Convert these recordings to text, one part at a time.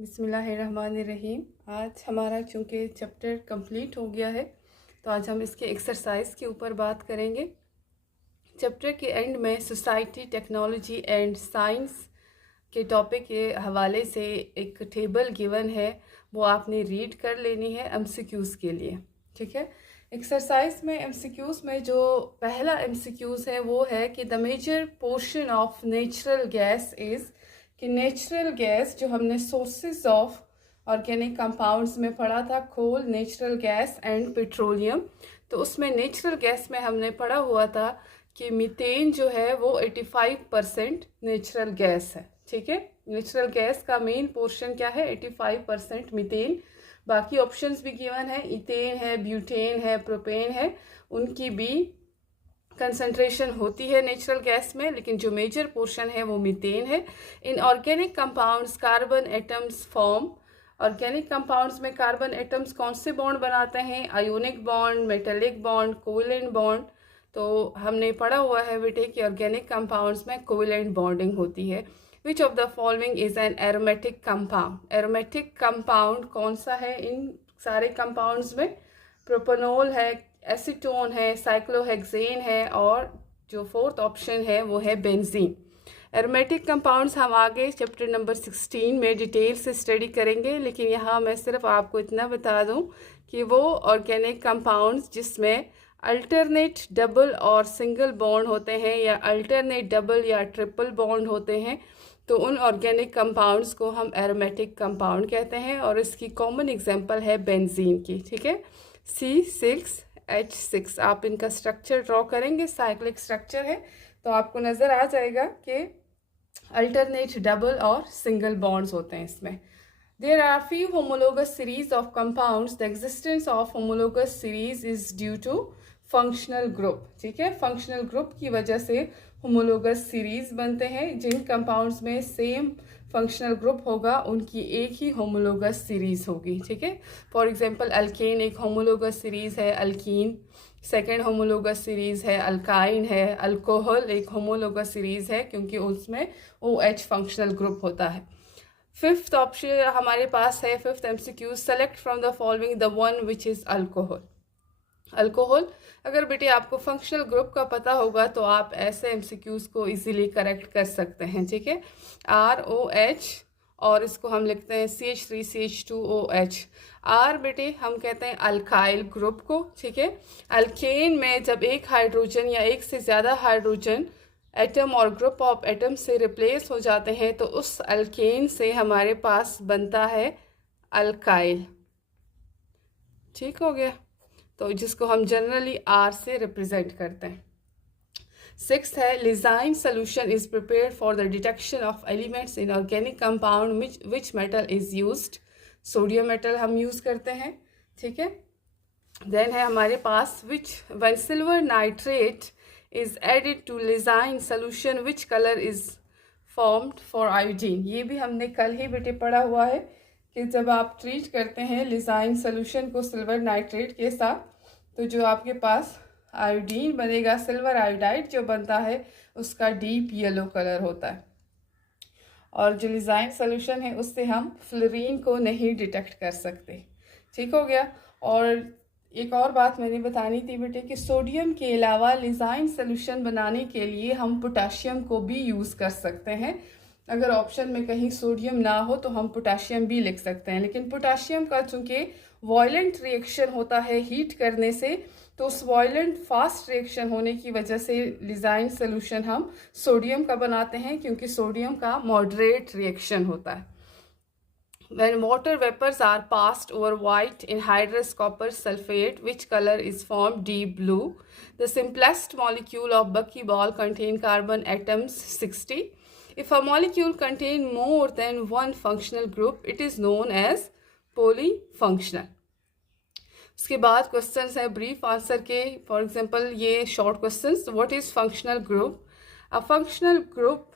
बिस्मिल्लाहिर्रहमानिर्रहीम। आज हमारा चूँकि चैप्टर कंप्लीट हो गया है तो आज हम इसके एक्सरसाइज के ऊपर बात करेंगे। चैप्टर के एंड में सोसाइटी, टेक्नोलॉजी एंड साइंस के टॉपिक के हवाले से एक टेबल गिवन है, वो आपने रीड कर लेनी है एमसीक्यूज़ के लिए। ठीक है। एक्सरसाइज में एमसीक्यूज़ में जो पहला एमसीक्यूज़ है वो है कि the major portion of natural gas is, कि नेचुरल गैस जो हमने सोर्सेज ऑफ ऑर्गेनिक कंपाउंड्स में पढ़ा था, coal, natural gas and petroleum, तो उसमें नेचुरल गैस में हमने पढ़ा हुआ था कि मीथेन जो है वो 85% नेचुरल गैस है। ठीक है। नेचुरल गैस का मेन पोर्शन क्या है? 85% मीथेन। बाकी ऑप्शंस भी गिवन है, इथेन है, ब्यूटेन है, प्रोपेन है, उनकी भी कंसंट्रेशन होती है नेचुरल गैस में, लेकिन जो मेजर पोर्शन है वो मीथेन है। इन organic compounds carbon atoms form, organic compounds में कार्बन एटम्स कौन से बॉन्ड बनाते हैं? Ionic bond, metallic bond, covalent bond. तो हमने पढ़ा हुआ है बेटे कि ऑर्गेनिक कंपाउंड्स में कोवेलेंट बॉन्डिंग होती है। Which of the following is an aromatic compound? Aromatic compound कौन सा है इन सारे कंपाउंड्स में? प्रोपेनॉल है, एसीटोन है, साइक्लोहेक्सेन है, और जो फोर्थ ऑप्शन है वो है बेंजीन। एरोमेटिक कंपाउंड्स हम आगे चैप्टर नंबर 16 में डिटेल से स्टडी करेंगे, लेकिन यहाँ मैं सिर्फ आपको इतना बता दूँ कि वो ऑर्गेनिक कंपाउंड्स जिसमें अल्टरनेट डबल और सिंगल बॉन्ड होते हैं, या अल्टरनेट डबल या ट्रिपल बॉन्ड होते हैं, तो उन ऑर्गेनिक कंपाउंड्स को हम एरोमेटिक कंपाउंड कहते हैं, और इसकी कॉमन एग्जांपल है बेंजीन की। ठीक है। C6H6 आप इनका स्ट्रक्चर ड्रॉ करेंगे, साइक्लिक स्ट्रक्चर है, तो आपको नज़र आ जाएगा कि अल्टरनेट डबल और सिंगल बॉन्ड्स होते हैं इसमें। There are few homologous series of compounds. The existence of homologous series is due to functional group. ठीक है। फंक्शनल ग्रुप की वजह से होमोलोगस सीरीज बनते हैं। जिन कंपाउंड्स में सेम फंक्शनल ग्रुप होगा उनकी एक ही होमोलोगस सीरीज होगी। ठीक है। फॉर एग्जांपल अल्केन एक होमोलोगस सीरीज है, अल्कीन। सेकेंड होमोलोगस सीरीज है अल्काइन है। अल्कोहल एक होमोलोगस सीरीज है क्योंकि उसमें OH फंक्शनल ग्रुप होता है। फिफ्थ ऑप्शन हमारे पास है, fifth MCQ, select from the following the one which is alcohol. Alcohol, अगर बेटे आपको फंक्शनल ग्रुप का पता होगा तो आप ऐसे एमसीक्यूज को इजीली करेक्ट कर सकते हैं। ठीक है। ROH, और इसको हम लिखते हैं CH3CH2OH। आर बेटे हम कहते हैं अल्काइल ग्रुप को। ठीक है। अल्केन में जब एक हाइड्रोजन या एक से ज़्यादा हाइड्रोजन एटम और ग्रुप ऑफ एटम से रिप्लेस हो जाते हैं तो उस अल्केन से हमारे पास बनता है अल्काइल। ठीक हो गया, तो जिसको हम जनरली R से रिप्रेजेंट करते हैं। सिक्स्थ है, Lassaigne solution is prepared for the detection of elements in organic compound which metal is used? Sodium metal हम यूज़ करते हैं। ठीक है। देन है हमारे पास which when silver nitrate is added to lysine solution which color is formed for iodine? ये भी हमने कल ही बेटे पढ़ा हुआ है कि जब आप ट्रीट करते हैं लिजाइन सोल्यूशन को सिल्वर नाइट्रेट के साथ तो जो आपके पास आयोडीन बनेगा, सिल्वर आयोडाइड जो बनता है, उसका डीप येलो कलर होता है। और जो लिजाइन सोल्यूशन है उससे हम फ्लोरीन को नहीं डिटेक्ट कर सकते। ठीक हो गया। और एक और बात मैंने बतानी थी बेटे कि सोडियम के अलावा लिजाइन सोल्यूशन बनाने के लिए हम पोटाशियम को भी यूज़ कर सकते हैं। अगर ऑप्शन में कहीं सोडियम ना हो तो हम पोटाशियम भी लिख सकते हैं, लेकिन पोटाशियम का चूँकि वॉयलेंट रिएक्शन होता है हीट करने से, तो उस वॉयलेंट फास्ट रिएक्शन होने की वजह से लिजाइन सोल्यूशन हम सोडियम का बनाते हैं, क्योंकि सोडियम का मॉडरेट रिएक्शन होता है। When water vapors are passed over white anhydrous copper sulfate, which color is formed? Deep blue. The simplest molecule of buckyball contain carbon atoms 60. If a molecule contain more than one functional group, it is known as polyfunctional. उसके बाद questions है brief answer के। For example ये short questions, what is functional group? A functional group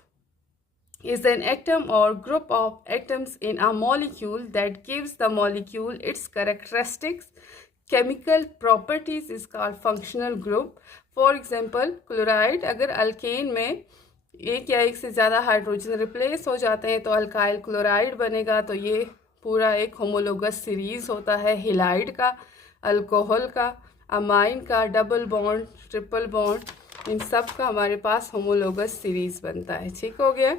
is an atom or group of atoms in a molecule that gives the molecule its characteristics, chemical properties is called functional group. For example, chloride, अगर alkane में एक या एक से ज़्यादा hydrogen replace हो जाते हैं तो अल्काइल क्लोराइड बनेगा। तो ये पूरा एक होमोलोगस सीरीज़ होता है हेलाइड का, अल्कोहल का, अमाइन का, डबल बॉन्ड, ट्रिपल बॉन्ड, इन सब का हमारे पास होमोलोगस सीरीज़ बनता है। ठीक हो गया।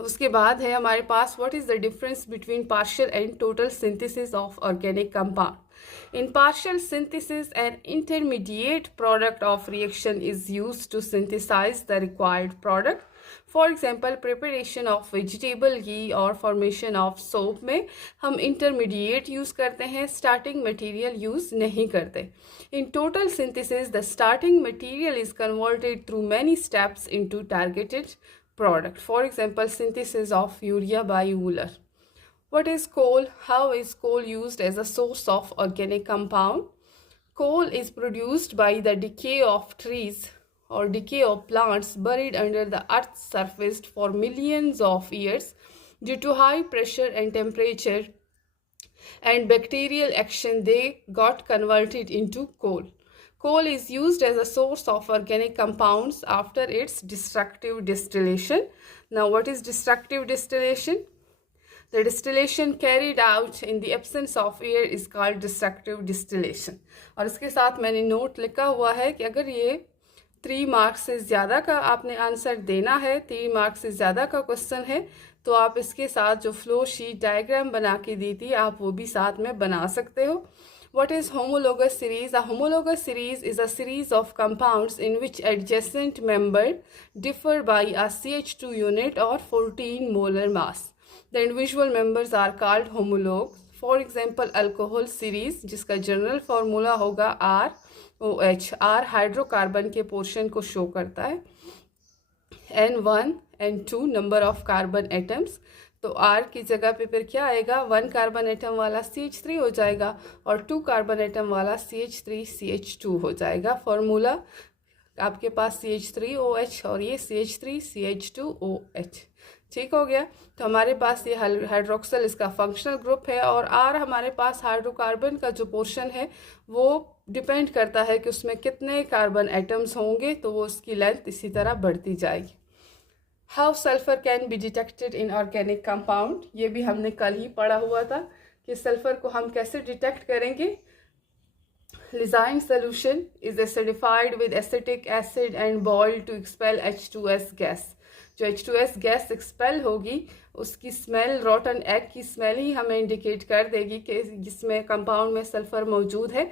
उसके बाद है हमारे पास what is the difference between partial and total synthesis of organic compound. In partial synthesis, an intermediate product of reaction is used to synthesize the required product. For example, preparation of vegetable ghee or formation of soap में हम intermediate use करते हैं, starting material use नहीं करते. In total synthesis, the starting material is converted through many steps into targeted product. For example, synthesis of urea by Wooler. What is coal? How is coal used as a source of organic compound? Coal is produced by the decay of trees or decay of plants buried under the earth's surface for millions of years. Due to high pressure and temperature and bacterial action, they got converted into coal. Coal is used as a source of organic compounds after its destructive distillation. Now, what is destructive distillation? The distillation carried out in the absence of air is called destructive distillation. और इसके साथ मैंने note लिखा हुआ है कि अगर ये 3 मार्क्स से ज़्यादा का आपने आंसर देना है, 3 मार्क्स से ज़्यादा का क्वेश्चन है, तो आप इसके साथ जो फ्लो शीट डायग्राम बना के दी थी आप वो भी साथ में बना सकते हो। What is homologous series? A homologous series is a series of compounds in which adjacent members differ by a CH2 unit or 14 molar mass. The individual members are called homologues. For example, alcohol series जिसका general formula होगा ROH. R hydrocarbon के portion को show करता है, N1 N2 number of carbon atoms. तो R की जगह पे फिर क्या आएगा, 1 कार्बन एटम वाला CH3 हो जाएगा और 2 कार्बन एटम वाला CH3 CH2 हो जाएगा। फार्मूला आपके पास CH3OH और ये CH3 CH2OH। ठीक हो गया। तो हमारे पास ये हाइड्रोक्सिल इसका फंक्शनल ग्रुप है और R हमारे पास हाइड्रोकार्बन का जो पोर्शन है वो डिपेंड करता है कि उसमें कितने कार्बन एटम्स होंगे, तो वो उसकी लेंथ इसी तरह बढ़ती जाएगी। How sulphur can be detected in organic compound, ये भी हमने कल ही पढ़ा हुआ था कि सल्फर को हम कैसे डिटेक्ट करेंगे। Lysine solution is acidified with acetic acid and boiled to expel H2S gas. जो H2S गैस एक्सपेल होगी उसकी स्मेल रोटन एग की स्मेल ही हमें इंडिकेट कर देगी कि जिसमें कंपाउंड में सल्फर मौजूद है।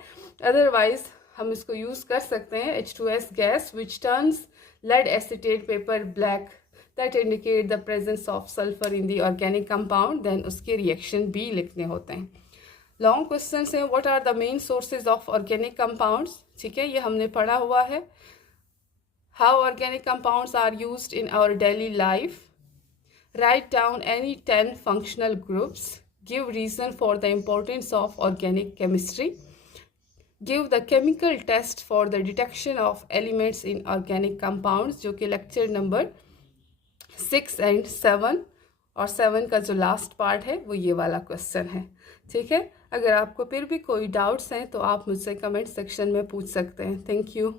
अदरवाइज हम इसको यूज़ कर सकते हैं H2S gas which turns lead acetate paper black that indicate the presence of sulfur in the organic compound, then उसके रिएक्शन भी लिखने होते हैं। लॉन्ग क्वेश्चन है, what are the main sources of organic compounds. ठीक है, ये हमने पढ़ा हुआ है। How organic compounds are used in our daily life. Write down any 10 functional groups. Give reason for the importance of organic chemistry. Give the chemical test for the detection of elements in organic compounds, जो कि lecture number 6 और 7 और 7 का जो last part है वो ये वाला क्वेश्चन है। ठीक है, अगर आपको फिर भी कोई डाउट्स हैं तो आप मुझसे कमेंट सेक्शन में पूछ सकते हैं। Thank you.